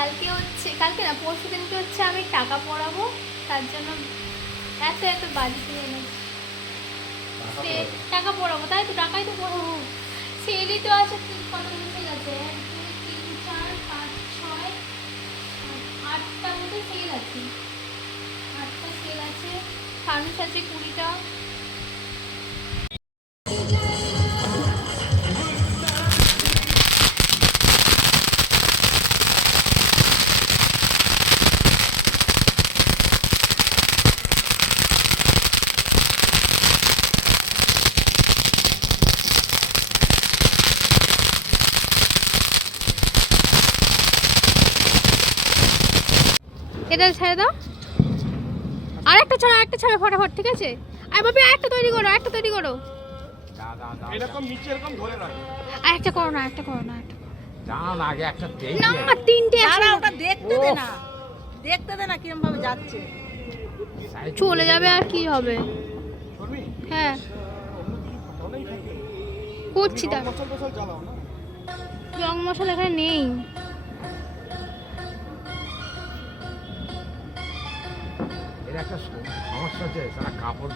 কালকে হচ্ছে, কালকে না পরশু দিনকে হচ্ছে আমি টাকা পড়াবো, তার জন্য এত এত বাজি কিনে এনেছি। সে টাকা পড়াবো, তাই তো টাকাই তো পড়াবো। সেলই তো আছে, কতগুলো সেল আছে, 1 2 3 4 5 6 8টা মতো সেল আছে, 8টা সেল আছে। ফানুস আছে 20টা। এটা ছেড়ে দাও, আরেকটা ছাড়া ফটাফট, ঠিক আছে? আর বাপি আরেকটা তৈরি করো, একটা তৈরি করো, এরকম নিচে এরকম ধরে রাখো। আরেকটা করো না, একটা করো না, জান আগে একটা দেই না 3টে দাঁড়া, আছে। ওটা দেখতে দে না, দেখতে দে না কিরম ভাবে যাচ্ছে। চলে যাবে আর কি হবে। শর্মি হ্যাঁ অনেক থাকে। করছি, তা মশল টশল চালাও না। রং মশলা এখানে নেই। এর একটা সমস্যা আছে, সারা কাপড়